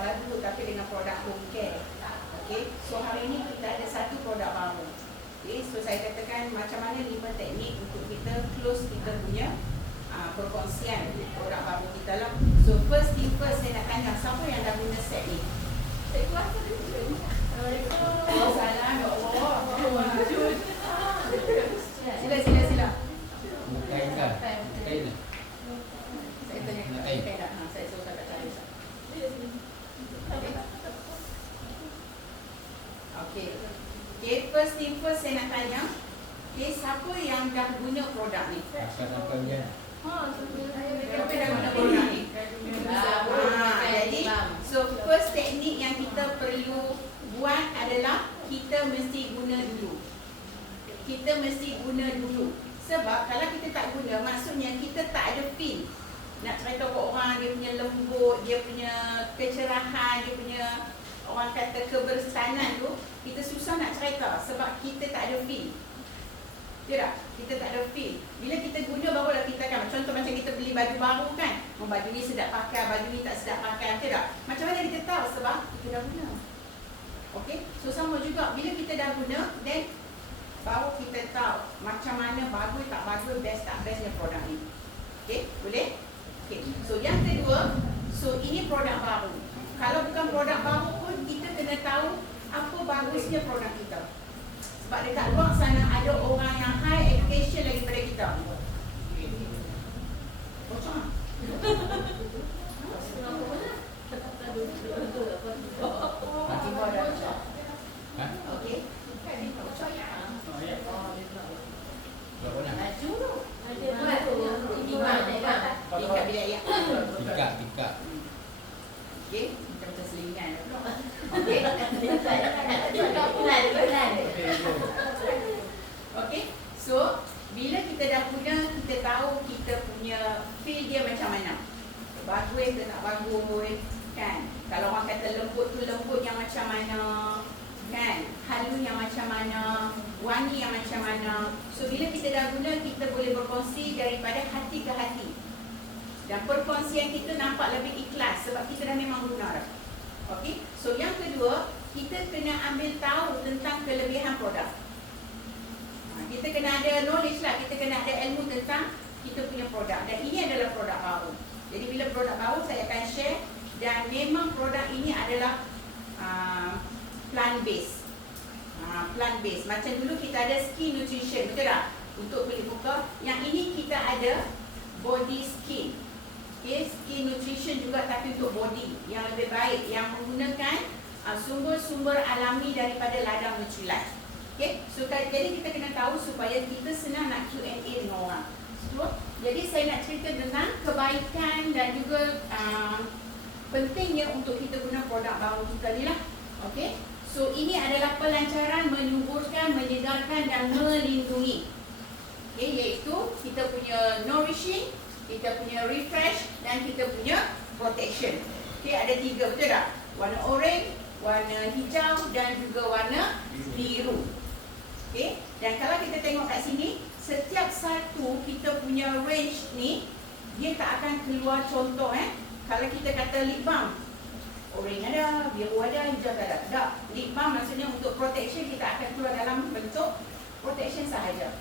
soalan dulu tapi dengan produk home care. Okay, so hari ini kita ada satu produk baru. Okay, so saya katakan macam mana 5 teknik untuk kita close kita punya perkongsian produk baru kita lah. So first thing first, saya nak tanya siapa yang dah guna set ni? Saya kuasa dulu. Assalamualaikum. Salam, ya Allah. Sila. Kain kan? Kain lah. Saya tanya kain dah. Saya suruh kakak cari. Okay, first thing first saya nak tanya, okay, siapa yang dah guna produk ni? Siapa dia? Siapa dah guna produk ni? Jadi, so first teknik yang kita perlu buat adalah kita mesti guna dulu. Sebab kalau kita tak guna, maksudnya kita tak ada feel. Nak cerita ke orang dia punya lembut, dia punya kecerahan, dia punya orang kata kebersanan tu, kita susah nak cerita sebab kita tak ada feel. Tak? Kita tak ada feel. Bila kita guna barulah kita akan, contoh macam kita beli baju baru kan, baju ni sedap pakai, baju ni tak sedap pakai, tak? Macam mana kita tahu? Sebab kita dah guna. Okay, so sama juga bila kita dah guna, then baru kita tahu macam mana bagus tak bagus, best tak bestnya produk ni. Okay, boleh? Okay, so yang kedua, so ini produk baru. Kalau bukan produk baru pun, kita kena tahu apa bagusnya produk kita. Sebab dekat luar sana ada orang yang high education lagi daripada kita. Bocor. Okey. Tingkat bilik ya. Tingkat. Okey, macam selingan. Okey. Okey. So, bila kita dah guna, kita tahu kita punya feel dia macam mana. Bagus ke tak bagus, kan? Kalau orang kata lembut tu lembut yang macam mana, kan? Halus yang macam mana, wangi yang macam mana. So, bila kita dah guna, kita boleh berkongsi daripada hati ke hati. Dan perkongsian kita nampak lebih ikhlas sebab kita dah memang guna dah. Okey. So yang kedua, kita kena ambil tahu tentang kelebihan produk. Kita kena ada knowledge lah, kita kena ada ilmu tentang kita punya produk. Dan ini adalah produk baru. Jadi bila produk baru saya akan share, dan memang produk ini adalah plant based. Plant based. Macam dulu kita ada skin nutrition, betul tak? Untuk kulit muka. Yang ini kita ada body skin. Okay, skin nutrition juga tapi untuk body yang lebih baik, yang menggunakan sumber-sumber alami daripada ladang Nutrilite. Okay, so jadi kita kena tahu supaya kita senang nak Q&A dengan orang. So, jadi saya nak cerita tentang kebaikan dan juga pentingnya untuk kita guna produk baru kita ni lah. Okay, so ini adalah pelancaran, menyuburkan, menyegarkan dan melindungi. Okay, iaitu kita punya nourishing, kita punya refresh dan kita punya protection. Okay, ada 3, betul tak? Warna orange, warna hijau dan juga warna biru. Okay, dan kalau kita tengok kat sini, setiap satu kita punya range ni, dia tak akan keluar contoh kalau kita kata lip balm, orange ada, biru ada, hijau ada. Tak, lip balm maksudnya untuk protection, kita akan keluar dalam bentuk protection sahaja.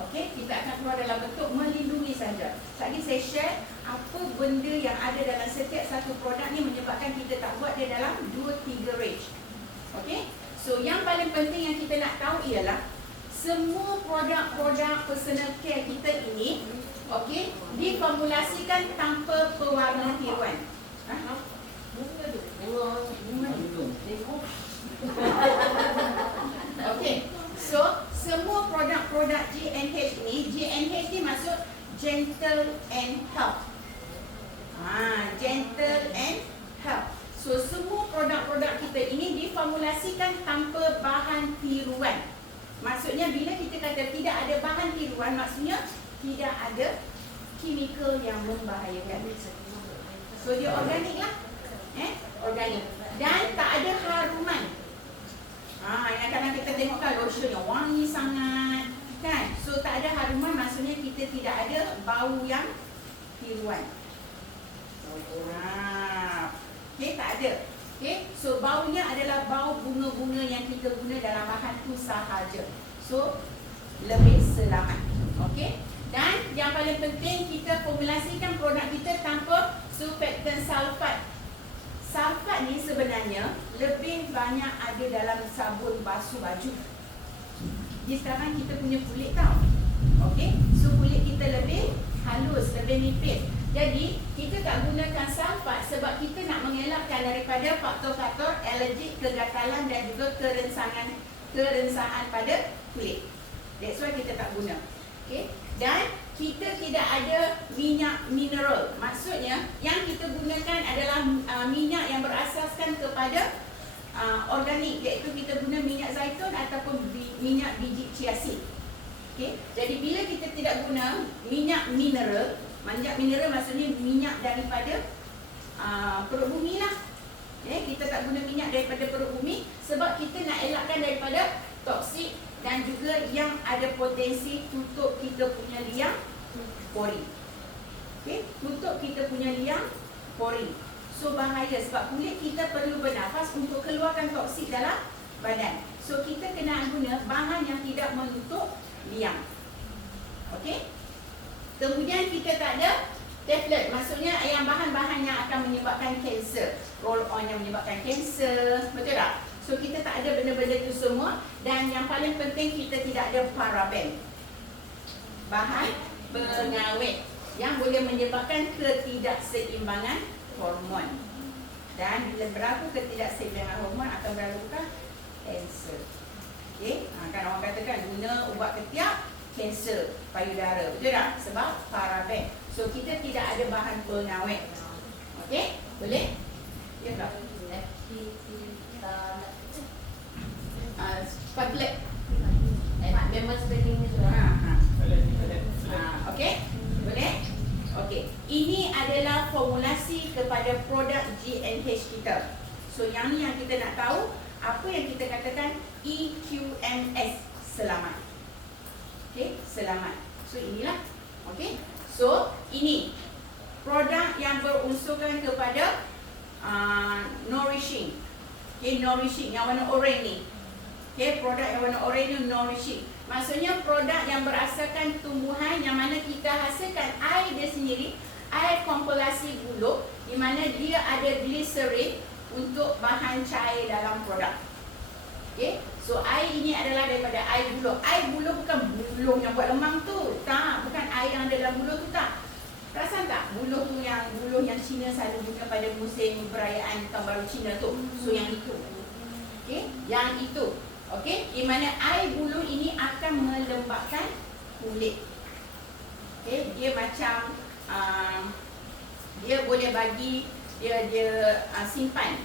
Okey, kita akan keluar dalam bentuk melindungi saja. Tadi saya share apa benda yang ada dalam setiap satu produk ni menyebabkan kita tak buat dia dalam 2-3 range. Okey, so yang paling penting yang kita nak tahu ialah semua produk-produk personal care kita ini, okey, diformulasikan tanpa pewarna tiruan. Okey, so semua produk-produk GNH ni maksud gentle and health. Gentle and health. So semua produk-produk kita ini diformulasikan tanpa bahan tiruan. Maksudnya bila kita kata tidak ada bahan tiruan, maksudnya tidak ada kimikal yang membahayakan. So dia organik lah. Organik. Dan tak ada haruman. Yang kadang kita tengok kan lotion yang wangi sangat, kan? So tak ada haruman, maksudnya kita tidak ada bau yang tiruan. Okey, tak ada. Okey, so baunya adalah bau bunga-bunga yang kita guna dalam bahan tu sahaja. So lebih selamat. Okey. Dan yang paling penting, kita formulasikan produk kita tanpa surfaktan sulfat. Sulfat ni sebenarnya lebih banyak ada dalam sabun basuh baju. Jadi sekarang kita punya kulit tau. Okey, so kulit kita lebih halus, lebih nipis. Jadi kita tak gunakan sulfat sebab kita nak mengelakkan daripada faktor-faktor alergik, kegatalan dan juga kerengsangan pada kulit. That's why kita tak guna. Okey. Dan kita tidak ada minyak mineral. Maksudnya yang kita gunakan adalah minyak yang berasaskan kepada organik, iaitu kita guna minyak zaitun ataupun minyak biji chia seed. Okay. Jadi bila kita tidak guna minyak mineral maksudnya minyak daripada perut bumi lah. Kita tak guna minyak daripada perut bumi sebab kita nak elakkan daripada toksik dan juga yang ada potensi tutup kita punya liang pori. Okay. Tutup kita punya liang pori. So bahaya sebab kulit kita perlu bernafas untuk keluarkan toksik dalam badan. So kita kena guna bahan yang tidak menutup liang. Okey. Kemudian kita tak ada tablet, maksudnya yang bahan-bahan yang akan menyebabkan kanser, roll on yang menyebabkan kanser, betul tak? So kita tak ada benda-benda itu semua. Dan yang paling penting, kita tidak ada paraben, bahan pengawet yang boleh menyebabkan ketidakseimbangan hormon. Dan bila berlaku ketidakseimbangan hormon akan berlakukan kanser. Okay? Kan orang katakan guna ubat ketiak, kanser payudara, betul tak? Sebab paraben. So kita tidak ada bahan pengawet. Okey? Boleh? Ya tak? Tablet. Memang sebagainya tu. Okey? Boleh? Okey. Ini adalah formulasi kepada produk GNH kita. So yang ni yang kita nak tahu, apa yang kita katakan EQMS, selamat. Okey, selamat. So inilah. Okey. So ini produk yang berunsurkan kepada nourishing. Okey, nourishing yang warna oranye ni. Okey, produk yang warna oranye ni nourishing. Maksudnya produk yang berasalkan tumbuhan yang mana kita hasilkan air dia sendiri, air kompilasi buluh, di mana dia ada glycerin untuk bahan cair dalam produk. Okey, so air ini adalah daripada air buluh. Air buluh bukan buluh yang buat lemang tu. Tak, bukan air yang ada dalam buluh tu, tak. Perasan tak? Buluh yang Cina selalu guna pada musim perayaan Tahun Baru Cina tu. So yang itu. Okey, yang itu. Okey, di mana air buluh ini akan melembabkan kulit. Okey, dia macam dia boleh bagi dia simpan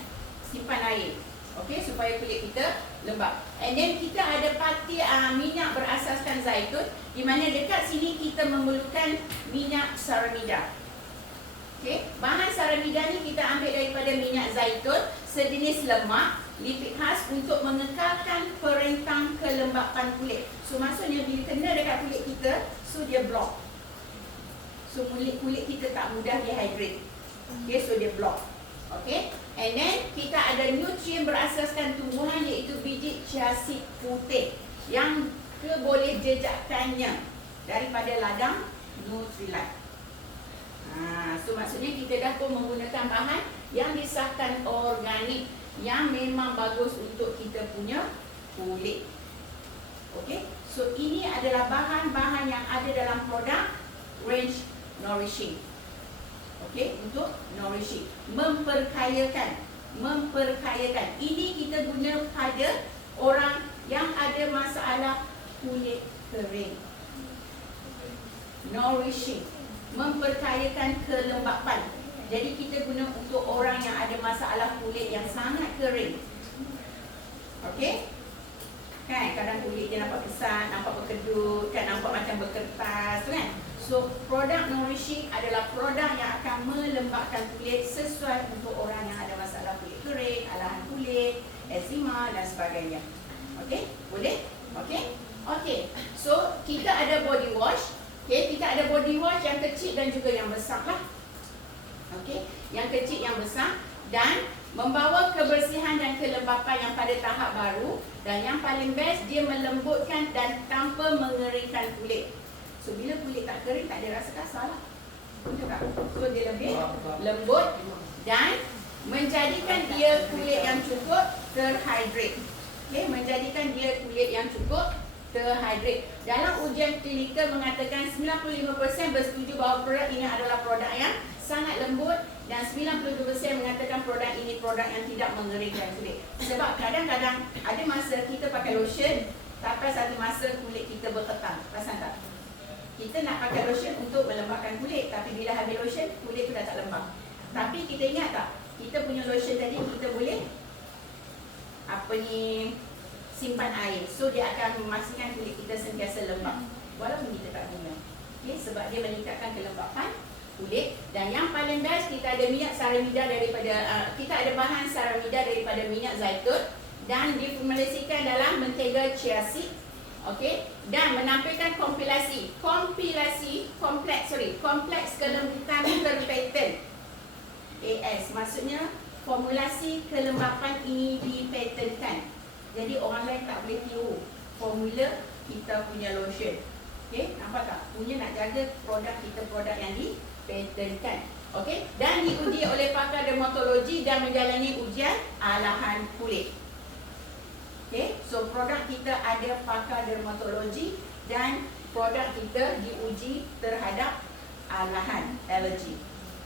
air. Okey, supaya kulit kita lembab. And then kita ada parti minyak berasaskan zaitun, di mana dekat sini kita memerlukan minyak saramida. Okey, bahan saramida ni kita ambil daripada minyak zaitun, sejenis lemak lipid khas untuk mengekalkan perentang kelembapan kulit. So maksudnya bila kena dekat kulit kita, so dia block. So kulit kita tak mudah dehydrate. Okay, so dia block. Okay, and then kita ada nutrien berasaskan tumbuhan iaitu biji chia seed putih yang boleh jejakkannya daripada ladang Nutrilite. So maksudnya kita dah pun menggunakan bahan yang disahkan organik, yang memang bagus untuk kita punya kulit. Okey, so ini adalah bahan-bahan yang ada dalam produk range nourishing. Okey, untuk nourishing, memperkayakan. Ini kita guna pada orang yang ada masalah kulit kering. Nourishing, memperkayakan kelembapan. Jadi kita guna untuk orang yang ada masalah kulit yang sangat kering. Okey? Kan kadang kulit dia nampak besar, nampak berkedut, kan nampak macam berkertas tu kan. So produk nourishing adalah produk yang akan melembabkan kulit sesuai untuk orang yang ada masalah kulit kering, alahan kulit, eczema dan sebagainya. Okey? Boleh? Okey? Okey. So kita ada body wash. Okey, kita ada body wash yang kecil dan juga yang besar lah. Okey, yang kecil yang besar. dan membawa kebersihan dan kelembapan yang pada tahap baru, dan yang paling best dia melembutkan dan tanpa mengeringkan kulit. So bila kulit tak kering tak ada rasa kasar lah. Betul tak? So dia lebih lembut dan menjadikan dia kulit yang cukup terhydrate. Okay, menjadikan dia kulit yang cukup terhydrate. Dalam ujian klinikal mengatakan 95% bersetuju bahawa produk ini adalah produk yang sangat lembut, dan 92% mengatakan produk ini produk yang tidak mengeringkan kulit. Sebab kadang-kadang ada masa kita pakai lotion, sampai satu masa kulit kita berketan. Perasan tak? Kita nak pakai lotion untuk melembabkan kulit, tapi bila habis lotion, kulit tu dah tak lembab. Tapi kita ingat tak? Kita punya lotion tadi kita boleh simpan air. So dia akan memastikan kulit kita sentiasa lembab walaupun kita tak guna. Okay, sebab dia meningkatkan kelembapan kulit. Dan yang paling best, kita ada minyak saramida daripada kita ada bahan saramida daripada minyak zaitun dan diformulasikan dalam mentega chia seed. Okey, dan menampilkan kompleks kelembutan terpaten. AS maksudnya formulasi kelembapan ini dipatenkan. Jadi orang lain tak boleh tiru formula kita punya lotion. Okey, nampak tak? Punya nak jaga produk kita, produk yang dipatenkan. Okey, dan diuji oleh pakar dermatologi dan menjalani ujian alahan kulit. Okey, so produk kita ada pakar dermatologi dan produk kita diuji terhadap alahan alergi.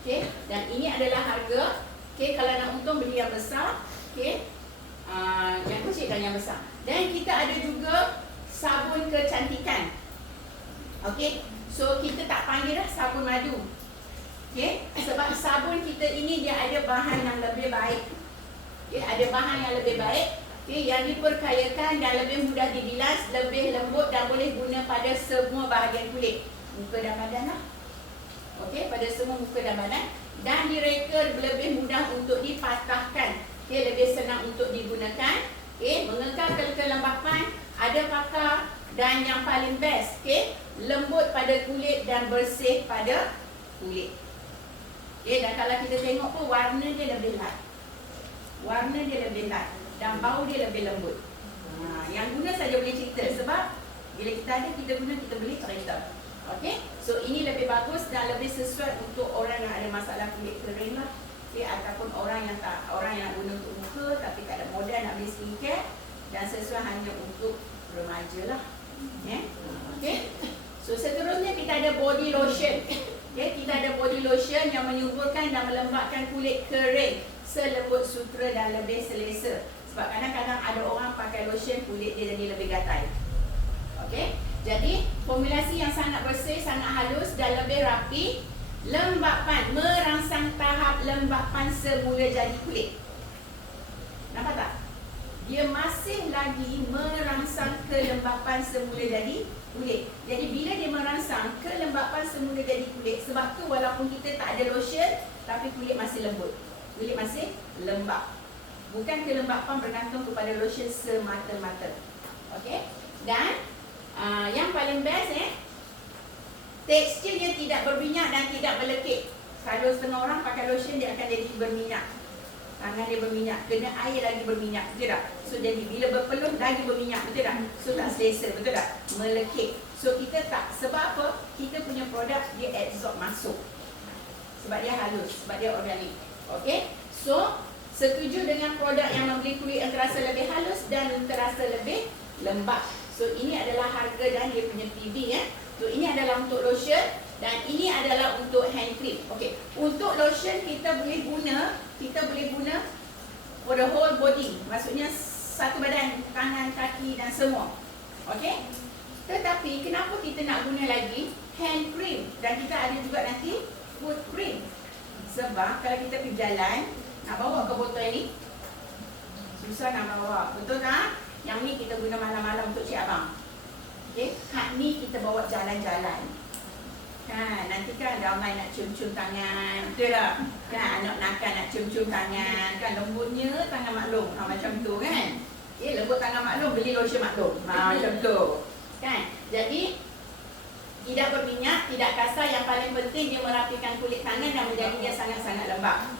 Okey, dan ini adalah harga. Okey, kalau nak untung beli yang besar. Okey, yang kecil dan yang besar. Dan kita ada juga sabun kecantikan. Okey, so kita tak panggil dah sabun madu. Okey, sebab sabun kita ini dia ada bahan yang lebih baik. Okey, ada bahan yang lebih baik. Okey, yang diperkayakan dan lebih mudah dibilas, lebih lembut dan boleh guna pada semua bahagian kulit, muka dan badan lah. Okey, pada semua muka dan badan, dan direka lebih mudah untuk dipatahkan. Okey, lebih senang untuk digunakan. Okey, mengekal kelembapan, ada pakar, dan yang paling best, okey, lembut pada kulit dan bersih pada kulit. Okey, dan kalau kita tengok pun warna dia lebih light. Warna dia lebih light dan bau dia lebih lembut. Yang guna saja boleh cerita, sebab bila kita ada, kita guna, kita beli cerita. Okey, so ini lebih bagus dan lebih sesuai untuk orang yang ada masalah kulit kering lah. Okay, ataupun orang yang guna untuk muka tapi tak ada modal nak beli skincare, dan sesuai hanya untuk remaja lah. Okay. So seterusnya kita ada body lotion. Okay, kita ada body lotion yang menyuburkan dan melembabkan kulit kering selembut sutera dan lebih selesa. Sebab kadang-kadang ada orang pakai lotion kulit dia jadi lebih gatal. Okay, jadi formulasi yang sangat bersih, sangat halus dan lebih rapi. Lembapan, merangsang tahap lembapan semula jadi kulit. Nampak tak? Dia masih lagi merangsang kelembapan semula jadi kulit. Jadi bila dia merangsang kelembapan semula jadi kulit, sebab tu walaupun kita tak ada lotion, tapi kulit masih lembut, kulit masih lembap. Bukan kelembapan bergantung kepada lotion semata-mata. Okey? Dan yang paling best teksturnya tidak berminyak dan tidak melekit. Kalau setengah orang pakai lotion, dia akan jadi berminyak. Tangan dia berminyak, kena air lagi berminyak, betul tak? So jadi bila berpeluh lagi berminyak, betul tak? So tak selesa, betul tak? Melekit. So kita tak, sebab apa? Kita punya produk dia absorb masuk. Sebab dia halus, sebab dia organik. Okey? So setuju dengan produk yang memberi kulit yang terasa lebih halus dan terasa lebih lembab. So ini adalah harga dan dia punya PB So ini adalah untuk lotion dan ini adalah untuk hand cream. Okey, untuk lotion kita boleh guna for the whole body. Maksudnya satu badan, tangan, kaki dan semua. Okey. Tetapi kenapa kita nak guna lagi hand cream dan kita ada juga nanti foot cream? Sebab kalau kita pergi jalan, nak bawa ke botol ni susah nak bawa, betul tak? Yang ni kita guna malam-malam untuk cik abang. Okay, kad ni kita bawa jalan-jalan. Kan, nanti kan ramai nak cium-cium tangan, betul tak? Kan, anak nakal nak cium-cium tangan, kan lembutnya tangan maklum, macam tu kan? Lembut tangan maklum, beli lotion maklum, macam tu. Kan, jadi tidak berminyak, tidak kasar, yang paling penting dia merapikan kulit tangan dan menjadi dia sangat-sangat lembab.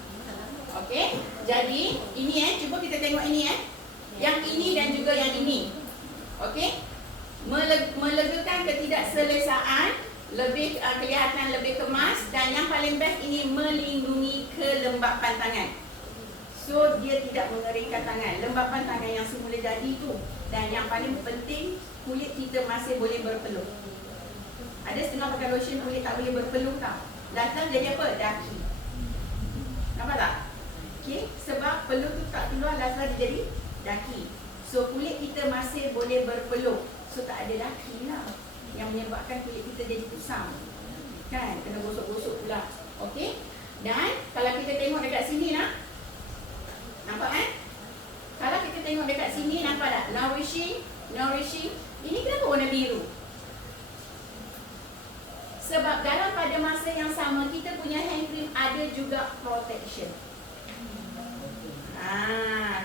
Okey. Jadi ini cuba kita tengok ini Yang ini dan juga yang ini. Okey. Melegakan ketidakselesaan, lebih kelihatan lebih kemas, dan yang paling best ini melindungi kelembapan tangan. So dia tidak mengeringkan tangan. Lembapan tangan yang semula jadi tu. Dan yang paling penting, kulit kita masih boleh berpeluh. Ada setengah pakai lotion kulit tak boleh berpeluh tau. Datang jadi apa? Daki. Nampak tak? Okay. Sebab peluh tu tak keluar, last dia jadi daki. So kulit kita masih boleh berpeluh. So tak ada daki lah, yang menyebabkan kulit kita jadi kusam. Kan? Kena gosok-gosok pula. Okey. Dan kalau kita tengok dekat sini nampak kan? Kalau kita tengok dekat sini, nampak tak? Nourishing. Ini kenapa warna biru? Sebab dalam pada masa yang sama, kita punya hand cream ada juga protection.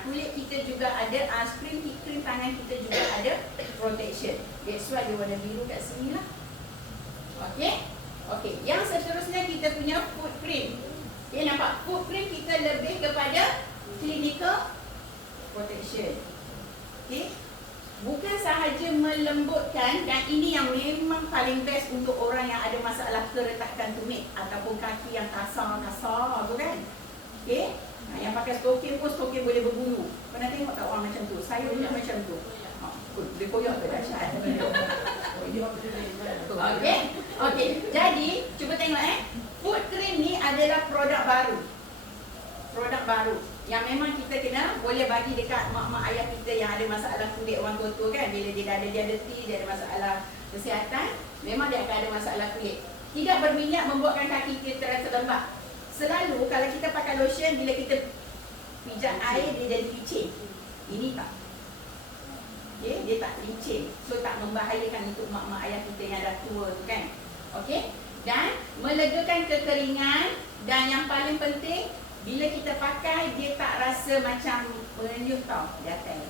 Kulit kita juga ada, krim tangan kita juga ada protection. That's why dia warna biru kat sini lah. Okey. Yang seterusnya kita punya foot cream. Okay, nampak? Foot cream kita lebih kepada clinical protection. Okay. Bukan sahaja melembutkan, dan ini yang memang paling best untuk orang yang ada masalah keretakan tumit ataupun kaki yang kasar tu kan. Okay. Yang pakai stokin pun stokin boleh berbulu. Pernah tengok tak orang macam tu? Saya punya macam tu. Dia koyak ke dahsyat. Okey. Jadi, cuba tengok foot cream ni adalah produk baru. Yang memang kita kena boleh bagi dekat mak-mak ayah kita yang ada masalah kulit, orang tua-tua kan. Bila dia dah ada diabetes, dia ada masalah kesihatan, memang dia akan ada masalah kulit. Tidak berminyak membuatkan kaki kita terasa lembab. Selalu kalau kita pakai lotion, bila kita pijak air, dia jadi licin. Ini tak. Okay, dia tak licin. So tak membahayakan untuk mak-mak ayah kita yang dah tua tu kan. Okey. Dan melegakan kekeringan, dan yang paling penting, bila kita pakai, dia tak rasa macam menyuh tau di atas.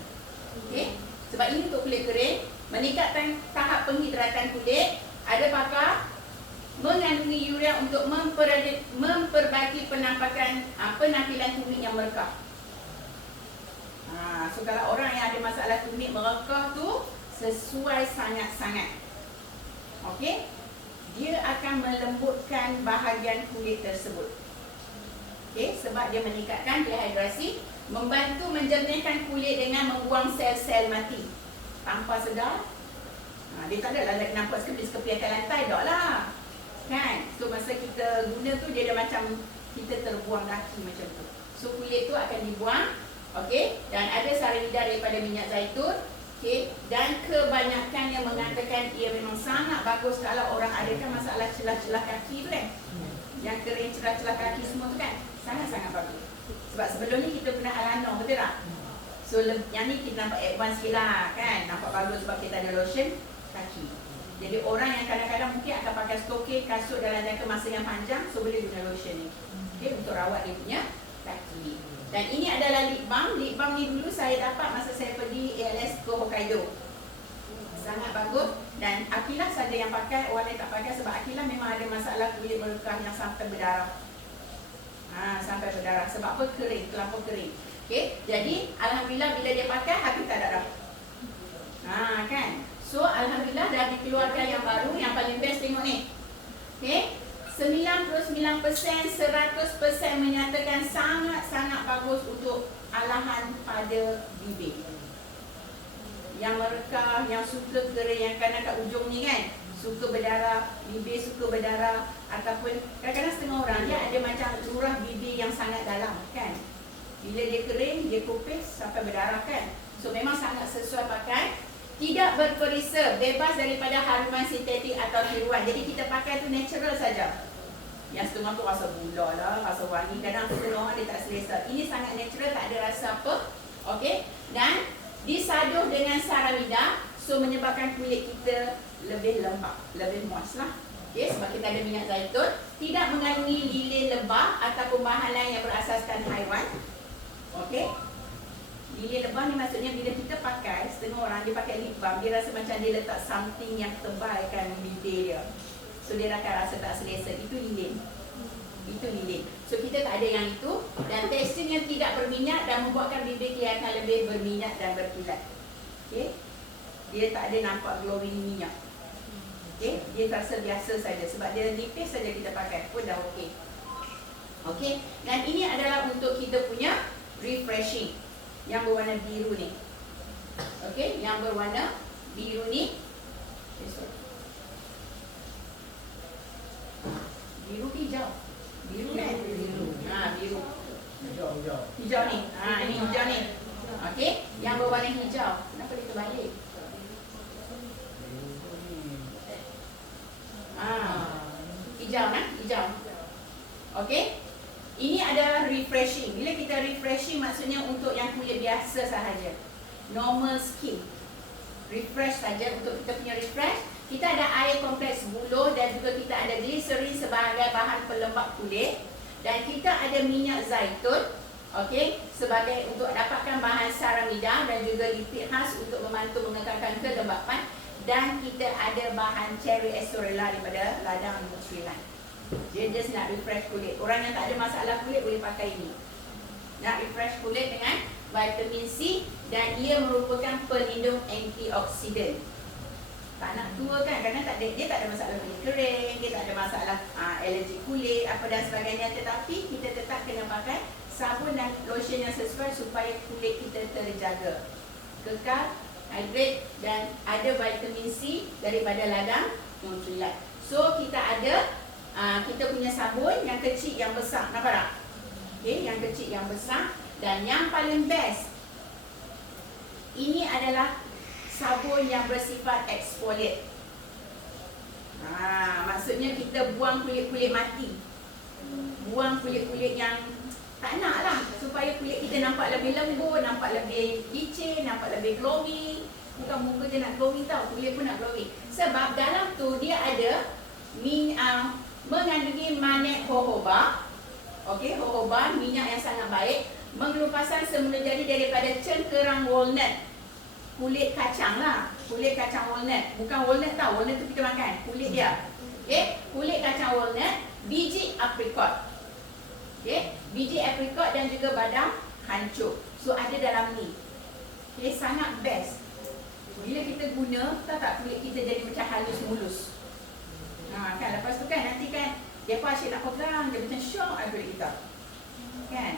Okey. Sebab ini untuk kulit kering, meningkatkan tahap penghidratan kulit, ada pakar mengandungi urea untuk memperbaiki penampilan tumit yang merekah. So kalau orang yang ada masalah tumit merekah tu, sesuai sangat-sangat. Okey. Dia akan melembutkan bahagian kulit tersebut. Okey, sebab dia meningkatkan dehidrasi, membantu menjernihkan kulit dengan membuang sel-sel mati tanpa sedar. Dia tak adalah nampak sekepi-sekepi akan lantai, tak lah. Kan? So masa kita guna tu, dia dah macam kita terbuang daki macam tu. So kulit tu akan dibuang. Okey, dan ada sarinida daripada minyak zaitun. Okey, dan kebanyakan yang mengatakan ia memang sangat bagus kalau orang adakan masalah celah-celah kaki tu kan. Yang kering celah-celah kaki semua tu kan. Sangat-sangat bagus. Sebab sebelum ni kita pernah Alano, betul tak? So yang ni kita nampak advance sikit lah kan. Nampak bagus sebab kita ada lotion kaki. Jadi orang yang kadang-kadang mungkin akan pakai stokin kasut dalam jangka masa yang panjang, so boleh guna lotion ni. Okay, untuk rawat dia punya kaki. Dan ini adalah lip balm. Lip balm ni dulu saya dapat masa saya pergi ALS ke Hokkaido. Sangat bagus. Dan Akilah saja yang pakai, orang lain tak pakai sebab Akilah memang ada masalah kulit merekah yang sampai berdarah. Sampai berdarah. Sebab apa? Kering, terlampau kering. Okay, jadi alhamdulillah bila dia pakai, habis tak darah. Kan? So alhamdulillah dah dikeluarkan yang baru, yang paling best tengok ni. Okay, 99%, 100% menyatakan sangat-sangat bagus untuk alahan pada bibir yang merekah, yang suka kering, yang kadang kat ujung ni kan suka berdarah, bibir suka berdarah, ataupun kadang-kadang setengah orang dia ada macam lurah bibir yang sangat dalam kan. Bila dia kering, dia kupis sampai berdarah kan. So memang sangat sesuai pakai. Tidak berperisa, bebas daripada haruman sintetik atau tiruan. Jadi kita pakai tu natural saja. Yang setengah tu rasa gula lah, rasa wangi. Kadang setengah orang dia tak selesa. Ini sangat natural, tak ada rasa apa. Okey. Dan disaduh dengan saramida, so menyebabkan kulit kita lebih lembab, lebih moist lah. Okay, sebab kita ada minyak zaitun. Tidak mengandungi lilin lebah ataupun bahan lain yang berasaskan haiwan. Okey. Lilin lebah ni maksudnya bila kita pakai, setengah orang dia pakai lip balm, dia rasa macam dia letak something yang tebalkan bibir dia. So dia akan rasa tak selesa. Itu lilin. Itu lilin. So kita tak ada yang itu. Dan tekstur yang tidak berminyak dan membuatkan bibir kelihatan lebih berminyak dan berkilat. Okay. Dia tak ada nampak glowing minyak. Okay. Dia terasa biasa saja. Sebab dia nipis saja kita pakai pun dah okey. Okey. Dan ini adalah untuk kita punya refreshing yang berwarna biru ni. Okey, yang berwarna biru ni. Biru hijau. Biru kan? Biru. Biru. Hijau. Hijau ni. Ini hijau ni. Okey, yang berwarna hijau. Kenapa dia terbalik? Hijau kan? Hijau. Okey. Ini adalah refreshing. Bila kita refreshing maksudnya untuk yang kulit biasa sahaja. Normal skin. Refresh saja untuk kita punya refresh. Kita ada air kompleks buluh dan juga kita ada glycerin sebagai bahan pelembap kulit. Dan kita ada minyak zaitun. Okey, sebagai untuk dapatkan bahan saramida dan juga lipid khas untuk membantu mengekalkan kelembapan. Dan kita ada bahan cherry estorella daripada ladang Nutrilite. Dia just nak refresh kulit. Orang yang tak ada masalah kulit boleh pakai ini. Nak refresh kulit dengan vitamin C dan ia merupakan pelindung antioksidan. Tak nak tua kan, kerana dia tak ada masalah kulit kering, dia tak ada masalah alergi kulit apa dan sebagainya, tetapi kita tetap kena pakai sabun dan lotion yang sesuai supaya kulit kita terjaga, kekal, hydrate dan ada vitamin C daripada ladang Nutrilite. So kita ada kita punya sabun yang kecil yang besar, nampak tak? Okay, yang kecil yang besar dan yang paling best, ini adalah sabun yang bersifat exfoliate. Maksudnya kita buang kulit-kulit mati, buang kulit-kulit yang tak nak lah, supaya kulit kita nampak lebih lembut, nampak lebih licin, nampak lebih glowing. Bukan muka je nak glowing tau, kulit pun nak glowing. Sebab dalam tu dia ada mengandungi manet jojoba. Okey, jojoba minyak yang sangat baik. Mengelupasan semula jadi daripada cengkerang walnut. Kulit kacang lah, kulit kacang walnut. Bukan walnut tau, walnut tu kita makan, kulit dia. Okey, kulit kacang walnut, biji apricot. Okey, biji apricot dan juga badam hancur. So ada dalam ni. Okey, sangat best. Bila kita guna, tahu tak kulit kita jadi macam halus mulus. Kan lepas tu kan nanti kan dia pun asyik nak pegang, dia macam syok kulit kita. Kan?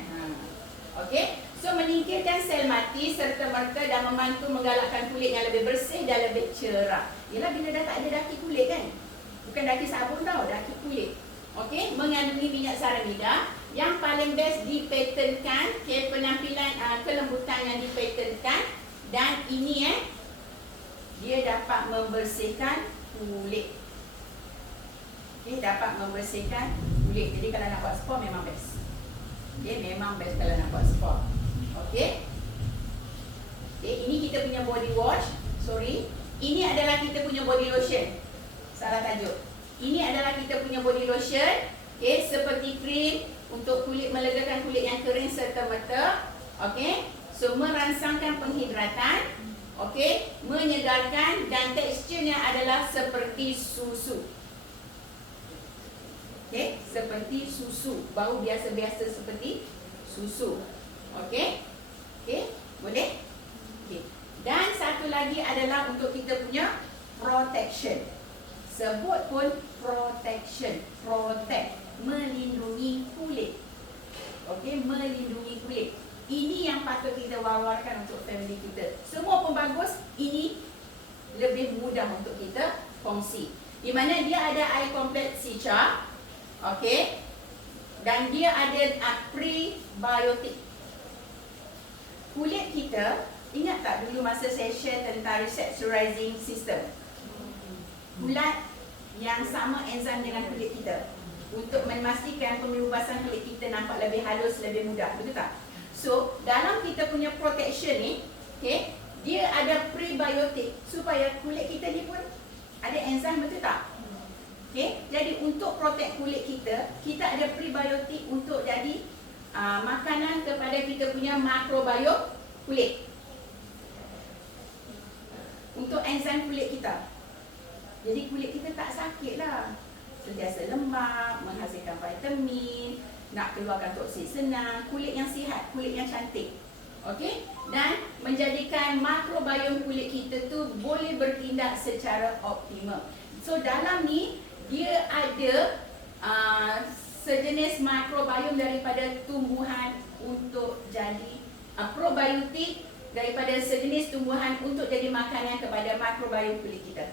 Okey. So menyingkirkan sel mati serta merta dan membantu menggalakkan kulit yang lebih bersih dan lebih cerah. Yalah bila dah tak ada daki kulit kan. Bukan daki sabun tau, daki kulit. Okey, mengandungi minyak saramida yang paling best dipatenkan, okay, penampilan kelembutan yang dipatenkan dan ini dia dapat membersihkan kulit. Okay, dapat membersihkan kulit. Jadi kalau nak buat spa memang best. Okay, memang best kalau nak buat spa. Okay. Okay, ini kita punya body wash. Sorry. Ini adalah kita punya body lotion. Salah tajuk. Ini adalah kita punya body lotion. Okay, seperti krim untuk kulit, melegakan kulit yang kering serta merta. Okay. So merangsangkan penghidratan. Okay, menyegarkan dan teksturnya adalah seperti susu. Okay, seperti susu. Bau biasa-biasa seperti susu. Okay. Okay, boleh? Okay. Dan satu lagi adalah untuk kita punya protection. Sebut pun protection. Protect. Melindungi kulit. Okay, melindungi kulit. Ini yang patut kita war-warkan untuk family kita. Semua pun bagus. Ini lebih mudah untuk kita kongsi. Di mana dia ada air kompleks Cica. Okey. Dan dia ada prebiotik. Kulit kita, ingat tak dulu masa session tentang recepturizing system? Ulat yang sama enzim dengan kulit kita untuk memastikan pengelupasan kulit kita nampak lebih halus, lebih mudah, betul tak? So, dalam kita punya protection ni, okey, dia ada prebiotik supaya kulit kita ni pun ada enzim, betul tak? Okay, jadi untuk protect kulit kita, kita ada prebiotik untuk jadi makanan kepada kita punya makrobiom kulit. Untuk enzim kulit kita. Jadi kulit kita tak sakit lah. sentiasa lembap, menghasilkan vitamin, nak keluarkan toksin senang, kulit yang sihat, kulit yang cantik. Okey? Dan menjadikan makrobiom kulit kita tu boleh bertindak secara optimal. So dalam ni dia ada sejenis makrobiom daripada tumbuhan untuk jadi probiotik daripada sejenis tumbuhan untuk jadi makanan kepada makrobiom kulit kita.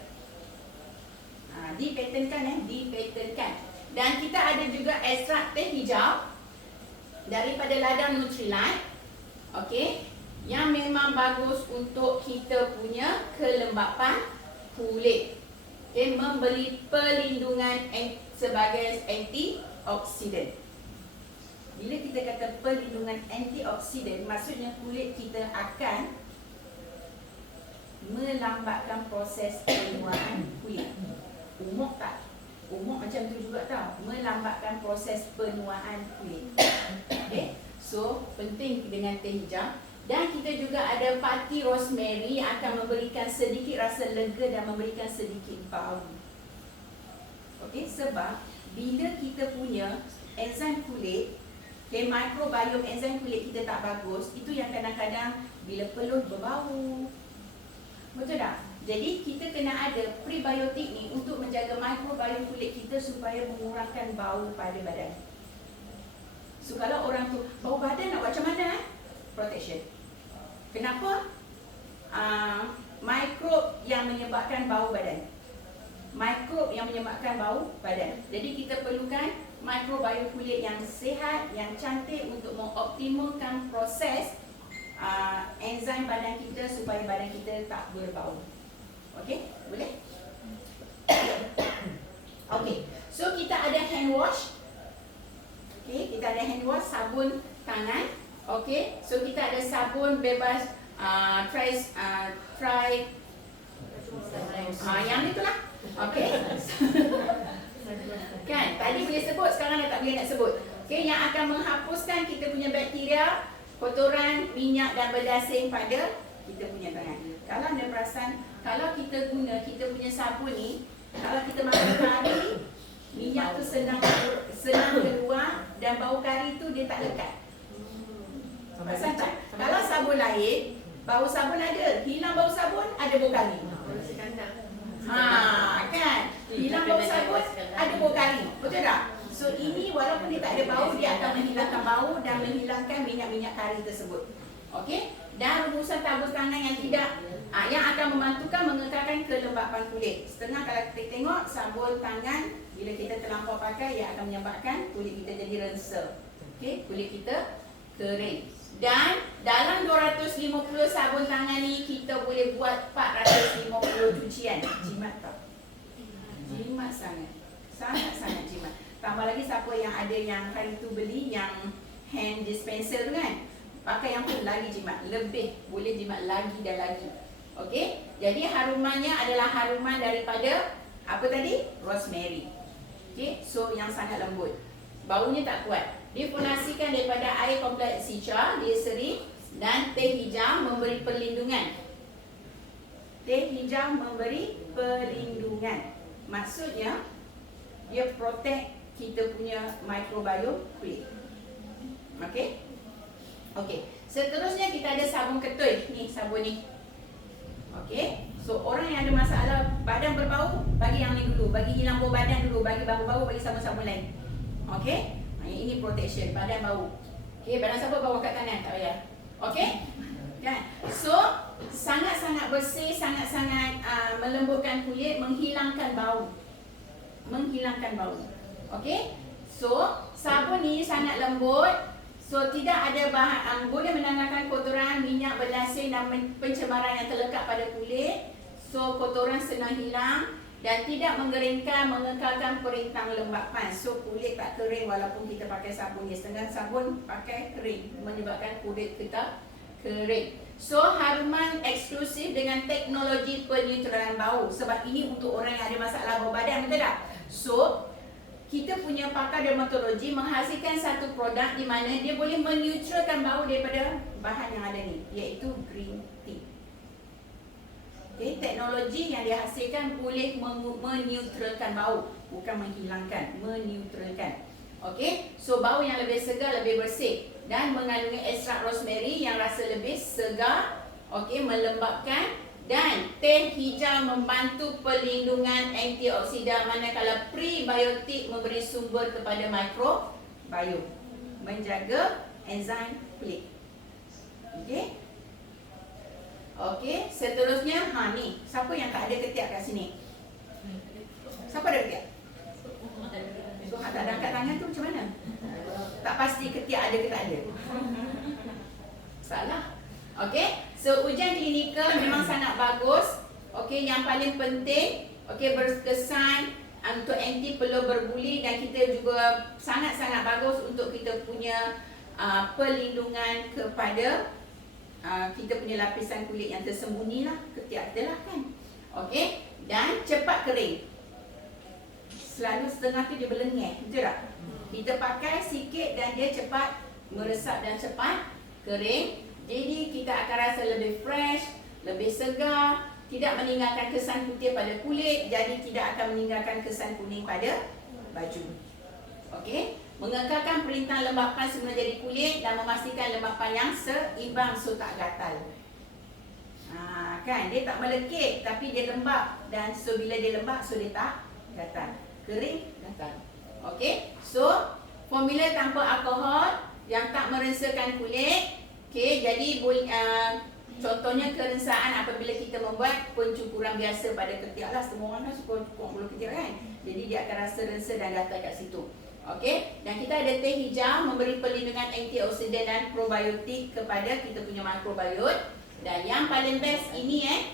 Dipatenkan dipatenkan. Dan kita ada juga ekstrak teh hijau daripada ladang Nutrilite. Okey, yang memang bagus untuk kita punya kelembapan kulit. Okey, memberi perlindungan sebagai antioksidan. Bila kita kata perlindungan antioksidan, maksudnya kulit kita akan melambatkan proses penuaan kulit. Umur tak? Umur macam tu juga tau, melambatkan proses penuaan kulit. Okay? So, penting dengan teh hijau. Dan kita juga ada pati rosemary yang akan memberikan sedikit rasa lega dan memberikan sedikit bau. Okay? Sebab bila kita punya enzim kulit, mikrobiom enzim kulit kita tak bagus, itu yang kadang-kadang bila peluh berbau. Betul tak? Jadi kita kena ada prebiotik ni untuk menjaga mikrobiom kulit kita supaya mengurangkan bau pada badan. So kalau orang tu bau badan nak buat macam mana? Protection. Kenapa? Mikrob yang menyebabkan bau badan. Mikrob yang menyebabkan bau badan. Jadi kita perlukan mikrobiom kulit yang sihat, yang cantik untuk mengoptimalkan proses enzim badan kita supaya badan kita tak berbau. Okey, boleh? Okey, so kita ada hand wash. Okey, kita ada hand wash, sabun tangan. Okey, so kita ada sabun bebas yang itulah. Okey. Kan, tadi boleh sebut, sekarang dah tak boleh nak sebut. Okey, yang akan menghapuskan kita punya bakteria, kotoran, minyak dan berdasing pada kita punya tangan. Kalau anda perasan, kalau kita guna kita punya sabun ni, kalau kita makan kari, minyak tu senang keluar dan bau kari tu dia tak lekat. Perasan tak? Kalau sabun lain, bau sabun ada, hilang bau sabun, ada bau kari. Kan? Hilang bau sabun, ada bau kari. Betul tak? So ini walaupun dia tak ada bau, dia akan menghilangkan bau dan menghilangkan minyak-minyak kari tersebut. Okey? Dan rumusan tabus tangan yang tidak yang akan membantukan mengekalkan kelembapan kulit. Setengah kalau kita tengok sabun tangan bila kita terlampau pakai, ia akan menyebabkan kulit kita jadi rengsa. Okey, kulit kita kering. Dan dalam 250 sabun tangan ni kita boleh buat 450 cucian. Jimat tak? Jimat sangat. Sangat-sangat jimat. Tambah lagi siapa yang ada yang hari tu beli yang hand dispenser tu kan, pakai yang pun lagi jimat. Lebih boleh jimat lagi dan lagi. Okey, jadi harumannya adalah haruman daripada apa tadi? Rosemary. Okey, so yang sangat lembut. Baunya tak kuat. Difonasikan daripada air kompleks cica, glycerin dan teh hijau memberi perlindungan. Teh hijau memberi perlindungan. Maksudnya dia protect kita punya mikrobiom kulit. Okey? Okey. Seterusnya kita ada sabun ketui. Ni sabun ni. Okey. So orang yang ada masalah badan berbau, bagi yang ni dulu, bagi hilang bau badan dulu, bagi bau-bau, bagi sabun-sabun lain. Okey? Yang ini protection badan bau. Okey, badan siapa bau kat kanan, tak payah. Okey? Kan? So sangat-sangat bersih, sangat-sangat melembutkan kulit, menghilangkan bau. Menghilangkan bau. Okey? So sabun ni sangat lembut. So tidak ada bahan boleh menanggalkan kotoran, minyak berdasing dan pencemaran yang terlekat pada kulit. So kotoran senang hilang dan tidak mengeringkan, mengekalkan perintang lembapan. So kulit tak kering walaupun kita pakai sabun ni. Setengah sabun pakai kering, menyebabkan kulit kita kering. So haruman eksklusif dengan teknologi peneutralan bau. Sebab ini untuk orang yang ada masalah bau badan, betul tak? So kita punya pakar dermatologi menghasilkan satu produk di mana dia boleh meneutralkan bau daripada bahan yang ada ni, iaitu green tea. Okay, teknologi yang dihasilkan boleh meneutralkan bau, bukan menghilangkan, meneutralkan. Okay, so bau yang lebih segar, lebih bersih dan mengandungi ekstrak rosemary yang rasa lebih segar, okay, melembabkan, dan teh hijau membantu pelindungan antioksidan, manakala prebiotik memberi sumber kepada mikrobiom, menjaga enzim kulit. Okay. Okey, seterusnya ni, siapa yang tak ada ketiak kat sini? Siapa ada ketiak? So, hak tak ada angkat tangan tu macam mana? Tak pasti ketiak ada ke tak ada. Salah. Okey, so ujian klinikal memang sangat bagus. Okey, yang paling penting, okey, berkesan untuk anti pelur berbuli, dan kita juga sangat-sangat bagus untuk kita punya perlindungan kepada kita punya lapisan kulit yang tersembunyi lah, ketiak kita lah kan. Okey, dan cepat kering. Selalu setengah tu dia berlengeh, betul tak? Kita pakai sikit dan dia cepat meresap dan cepat kering. Jadi kita akan rasa lebih fresh, lebih segar, tidak meninggalkan kesan putih pada kulit, jadi tidak akan meninggalkan kesan kuning pada baju. Okey, mengekalkan perintah lembapkan semula jadi kulit dan memastikan lembapan yang seimbang, so tak gatal. Kan dia tak melekit tapi dia lembap, dan so bila dia lembap so dia tak gatal. Kering, gatal. Okey, so formula tanpa alkohol yang tak merensakan kulit. Okey, jadi contohnya kerensaan apabila kita membuat pencukuran biasa pada ketiak lah. Semua orang kan suka cukur bulu ketiak kan. Jadi dia akan rasa rensa dan gatal kat situ. Okey, dan kita ada teh hijau memberi perlindungan antioksidan dan probiotik kepada kita punya mikrobiot. Dan yang paling best ini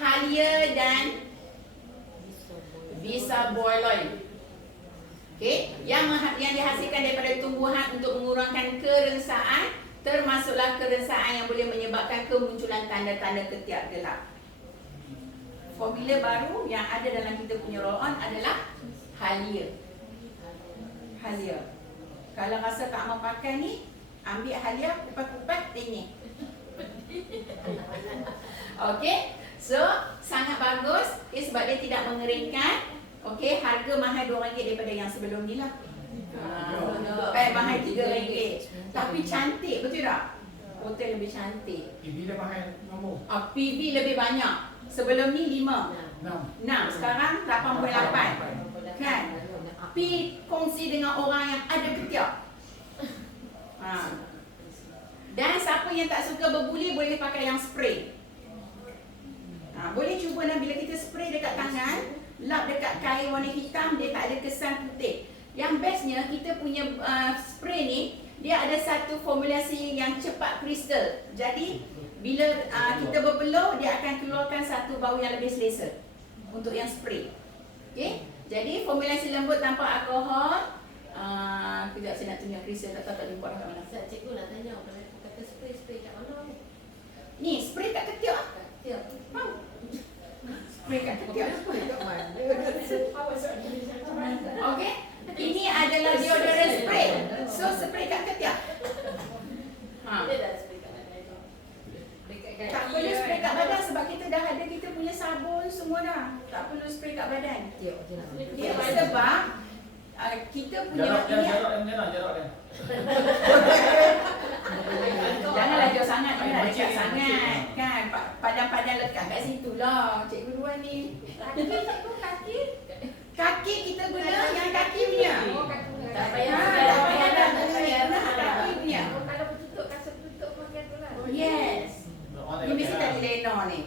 Halia dan Bisabolol. Okey, yang dihasilkan daripada tumbuhan untuk mengurangkan kerensaan, termasuklah kerensaan yang boleh menyebabkan kemunculan tanda-tanda ketiak gelap. Formula baru yang ada dalam kita punya roll-on adalah Halia. Halia. Kalau rasa tak mau pakai ni, ambil Halia, kupas-kupas, tenyih. Okey, so sangat bagus. Sebab dia tidak mengeringkan. Okey, harga mahal RM2 daripada yang sebelum ni lah. Mahal RM3. Tapi cantik, betul tak? Hotel lebih cantik. PV dah mahal nombor. PV lebih banyak. Sebelum ni 5. 6. Sekarang 8.8. Kan? Pi kongsi dengan orang yang ada ketiak. Dan siapa yang tak suka berbuli boleh pakai yang spray. Boleh cuba lah, bila kita spray dekat tangan, lap dekat kain warna hitam, dia tak ada kesan putih. Yang bestnya kita punya spray ni, dia ada satu formulasi yang cepat kristal. Jadi bila kita berpeluh, dia akan keluarkan satu bau yang lebih selesa untuk yang spray. Okey, jadi formulasi lembut tanpa alkohol. Kejap saya nak tunjuk kristal, tak tahu tak jumpa kat mana. Cikgu nak tanya, kalau kata spray kat mana? Ni spray kat ketiak. Spray kat ketiak. Okey, ini adalah deodorant spray. So spray kat ketiak. Dia dah spray kat mana tu? Tak perlu spray kat badan sebab kita dah ada kita punya sabun semua dah. Tak perlu spray kat badan. Dia sebab kita punya Jarak dia. janganlah jauh sangat, janganlah dekat sangat. Kan padan-padan lekat kat situ lah. Cikgu dua ni. Kaki kita guna yang kaki punya. Tak payah. Tak payah dah kaki punya. Kalau bertutup, kasut tutup pakai tu lah. Yes. Ni mesti tak dilena ni.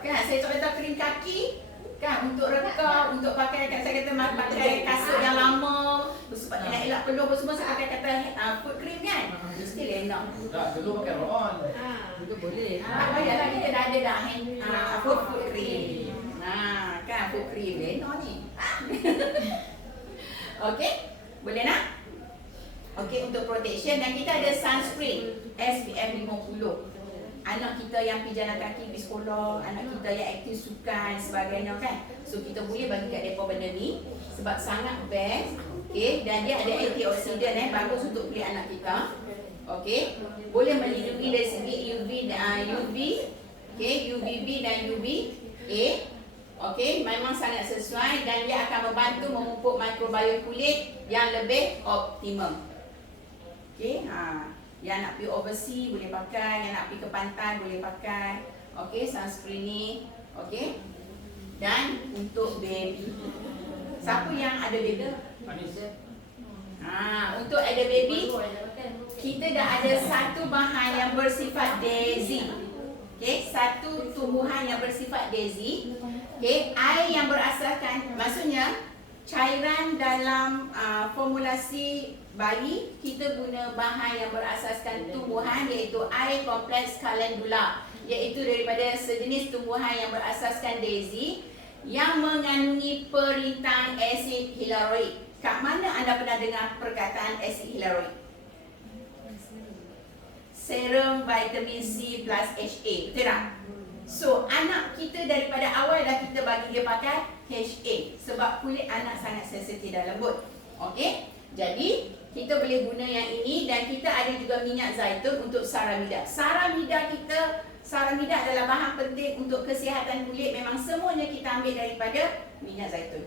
Kan saya contoh krim kaki. Kan untuk reka, untuk pakai, kat saya kata pakai kasut yang lama, sebab nak elak peluh semua, saya pakai kata foot cream kan. Mesti lena. Tak, dulu pakai roll-on. Itu boleh. Tak payahlah, kita dah ada dah foot cream. Kan foot cream lena ni. Okey, boleh nak? Okey, untuk protection, dan kita ada sunscreen SPF 50. Anak kita yang pergi jalan kaki pergi sekolah, anak kita yang aktif sukan sebagainya kan. So kita boleh bagi kat mereka benda ni sebab sangat best. Okey, dan dia ada antioksidan bagus untuk kulit anak kita. Okey, boleh melindungi dari segi UV Okay, UVB dan UVA. Okay, memang sangat sesuai dan dia akan membantu memupuk mikrobiom kulit yang lebih optimum. Okay, yang nak pergi overseas boleh pakai, yang nak pergi ke pantai boleh pakai. Okay, sunscreen ni. Okay, dan untuk baby. Siapa yang ada baby? Manis. Untuk ada baby, kita dah ada satu bahan yang bersifat daisy. Okay, satu tumbuhan yang bersifat daisy. Okay, air yang berasaskan, maksudnya cairan dalam formulasi bayi, kita guna bahan yang berasaskan tumbuhan iaitu air kompleks calendula, iaitu daripada sejenis tumbuhan yang berasaskan daisy yang mengandungi perintang asid hilaroik. Kat mana anda pernah dengar perkataan asid hilaroik? Serum vitamin C plus HA, betul tak? So, anak kita daripada awal dah kita bagi dia pakai HA sebab kulit anak sangat sensitif dan lembut. Okey? Jadi, kita boleh guna yang ini dan kita ada juga minyak zaitun untuk saramida. Saramida adalah bahan penting untuk kesihatan kulit. Memang semuanya kita ambil daripada minyak zaitun.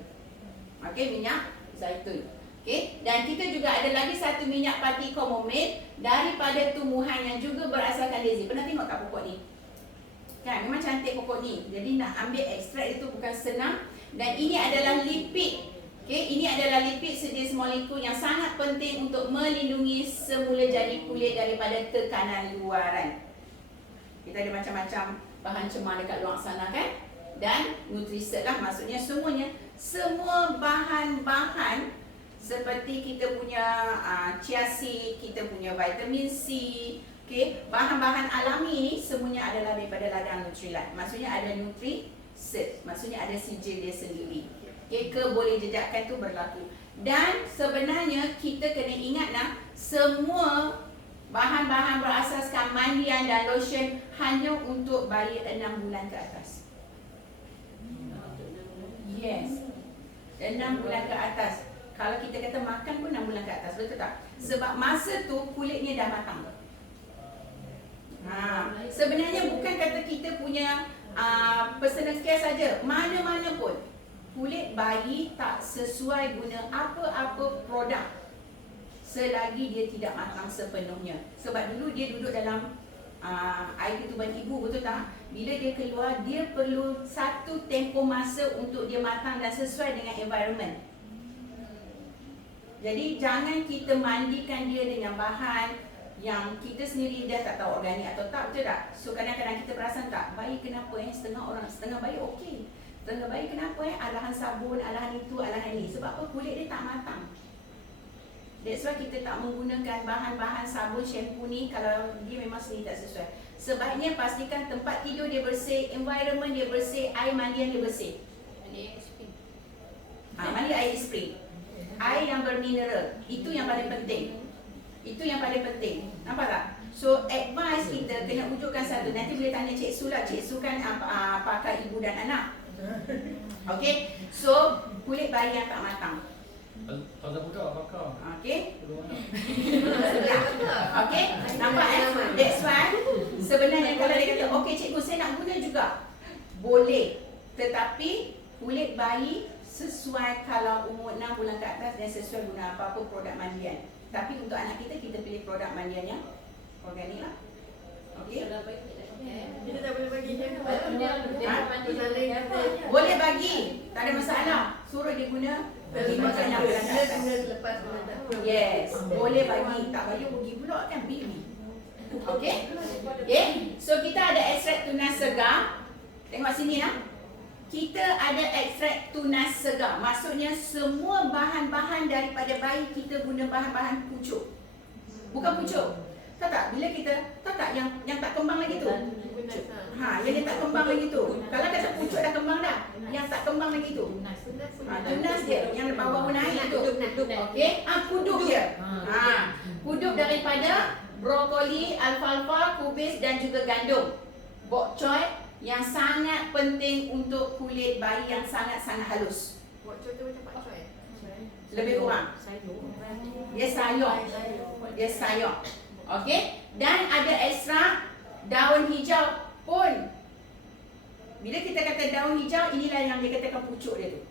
Okey, minyak zaitun. Okey, dan kita juga ada lagi satu minyak pati komomid daripada tumbuhan yang juga berasaskan daisy. Pernah tengok tak pokok ni? Kan, memang cantik pokok ni. Jadi nak ambil ekstrak itu bukan senang. Dan ini adalah lipid. Okay, ini adalah lipid sejenis molekul yang sangat penting untuk melindungi semula jadi kulit daripada tekanan luaran. Kita ada macam-macam bahan cemar dekat luar sana kan. Dan Nutrisert lah, maksudnya semuanya. Semua bahan-bahan seperti kita punya chia seed, kita punya vitamin C. Okay, bahan-bahan alami ni semuanya adalah daripada ladang Nutrilite. Maksudnya ada Nutrisert, maksudnya ada sijil dia sendiri. Okay, boleh jejakkan tu berlaku. Dan sebenarnya kita kena ingat semua bahan-bahan berasaskan mandian dan lotion hanya untuk bayi 6 bulan ke atas. Yes, 6 bulan ke atas. Kalau kita kata makan pun 6 bulan ke atas, betul tak? Sebab masa tu kulitnya dah matang. Sebenarnya bukan kata kita punya personal care saja, mana-mana pun kulit bayi tak sesuai guna apa-apa produk selagi dia tidak matang sepenuhnya. Sebab dulu dia duduk dalam air ketuban ibu, betul tak? Bila dia keluar, dia perlu satu tempoh masa untuk dia matang dan sesuai dengan environment. Jadi jangan kita mandikan dia dengan bahan yang kita sendiri dah tak tahu organik atau tak, betul tak? So kadang-kadang kita perasan tak, bayi kenapa setengah bayi okey, setengah bayi kenapa alahan sabun, alahan itu, alahan ini. Sebab apa? Kulit dia tak matang. That's why kita tak menggunakan bahan-bahan sabun, shampoo ni kalau dia memang sendiri tak sesuai. Sebaiknya pastikan tempat tidur dia bersih, environment dia bersih, air mandian dia bersih. Mandi air spring. Mandi air spring. Air yang bermineral, itu yang paling penting. Itu yang paling penting. Nampak tak? So advice kita kena wujudkan satu. Nanti boleh tanya Cik Su lah. Cik Su kan pakar ibu dan anak. Okay. So kulit bayi yang tak matang. Kalau budak apakah? Okay. Okay. Nampak That's why sebenarnya kalau dia kata okay cikgu saya nak guna juga, boleh. Tetapi kulit bayi sesuai kalau umur 6 bulan ke atas dan sesuai guna apa-apa produk mandian. Tapi untuk anak kita, kita pilih produk mandian yang organik lah. Okey. Kita tak boleh bagi dia Boleh bagi, tak ada masalah. Suruh dia guna 5 ke 6 bulan ke atas. Yes, boleh bagi. Tak bagi rugi pula kan baby. Okey. Okay. So kita ada ekstrak tunas segar. Tengok sini lah. Kita ada ekstrak tunas segar. Maksudnya semua bahan-bahan daripada bayi kita guna bahan-bahan pucuk. Bukan pucuk. Tahu tak? Bila kita, tahu tak yang tak kembang lagi tu? Yang dia tak kembang lagi tu. Kalau kata pucuk dah kembang dah. Yang tak kembang lagi tu. Tunas dia yang bawah naik tu. Okey? Kudup dia. Kudup daripada brokoli, alfalfa, kubis dan juga gandum. Bok choy yang sangat penting untuk kulit bayi yang sangat-sangat halus. Lebih kurang. Dia sayur. Okey? Dan ada ekstrak daun hijau pun Bila kita kata daun hijau, inilah yang dia katakan pucuk dia tu.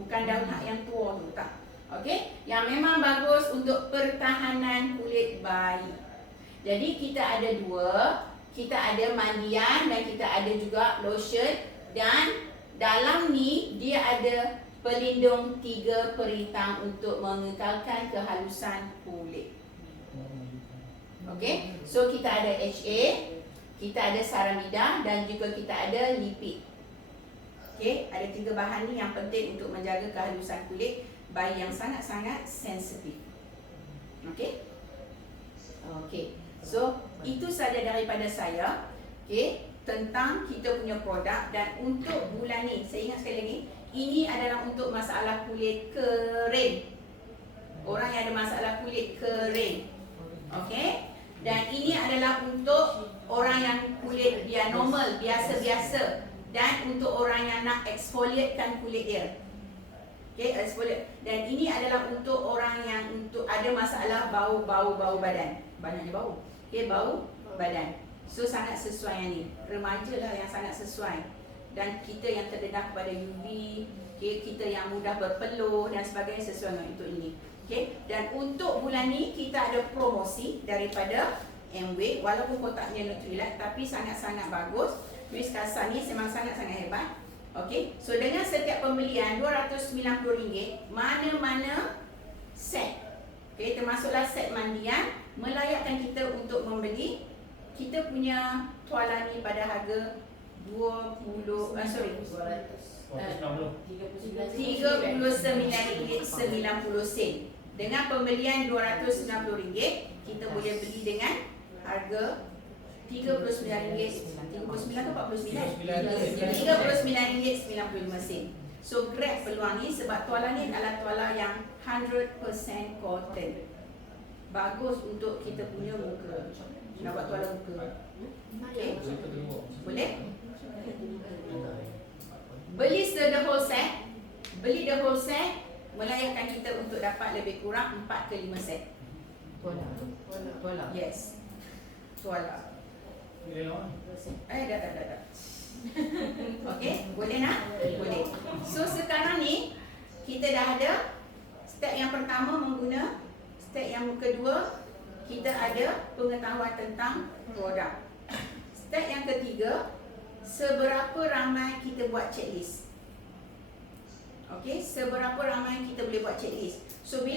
Bukan daun hak yang tua tu, tak. Okey, yang memang bagus untuk pertahanan kulit bayi. Jadi kita ada dua, kita ada mandian dan kita ada juga lotion, dan dalam ni dia ada pelindung 3 perintang untuk mengekalkan kehalusan kulit. Okey, so kita ada HA, kita ada saramida dan juga kita ada lipid. Okey, ada 3 bahan ni yang penting untuk menjaga kehalusan kulit bayi yang sangat-sangat sensitif. Okey? Okey. So, itu saja daripada saya. Okey, tentang kita punya produk. Dan untuk bulan ni, saya ingat sekali lagi, ini adalah untuk masalah kulit kering. Orang yang ada masalah kulit kering. Okey? Dan ini adalah untuk orang yang kulit dia normal, biasa-biasa. Dan untuk orang yang nak exfoliatekan kulit dia. Okay, exfoliate. Dan ini adalah untuk orang yang untuk ada masalah bau badan. Banyaknya bau. Okay, bau badan. So sangat sesuai yang ni. Remaja lah yang sangat sesuai. Dan kita yang terdedah kepada UV, okay, kita yang mudah berpeluh dan sebagainya sesuai dengan untuk ini. Okay, dan untuk bulan ni kita ada promosi daripada Amway. Walaupun kotaknya Nutrilite tapi sangat-sangat bagus. Twist kasar ni memang sangat-sangat hebat. Okey, so dengan setiap pembelian RM290, mana-mana set, okey, termasuklah set mandian, melayakkan kita untuk membeli kita punya tuala ni pada harga RM39.90. Dengan pembelian RM290, kita boleh beli dengan harga RM39.99 ke RM49? RM39.95. So grab peluang ni sebab tuala ni adalah tuala yang 100% cotton. Bagus untuk kita punya muka. Nak buat tuala muka. Okay? Boleh? Beli the whole set. Beli the whole set melayakkan kita untuk dapat lebih kurang 4 ke 5 set. Tuala. Yes. Tuala. Dah. Okey, boleh nak? Boleh. So sekarang ni kita dah ada step yang pertama mengguna, step yang kedua kita ada pengetahuan tentang produk. Step yang ketiga, seberapa ramai kita buat checklist. Okey, seberapa ramai kita boleh buat checklist. So bila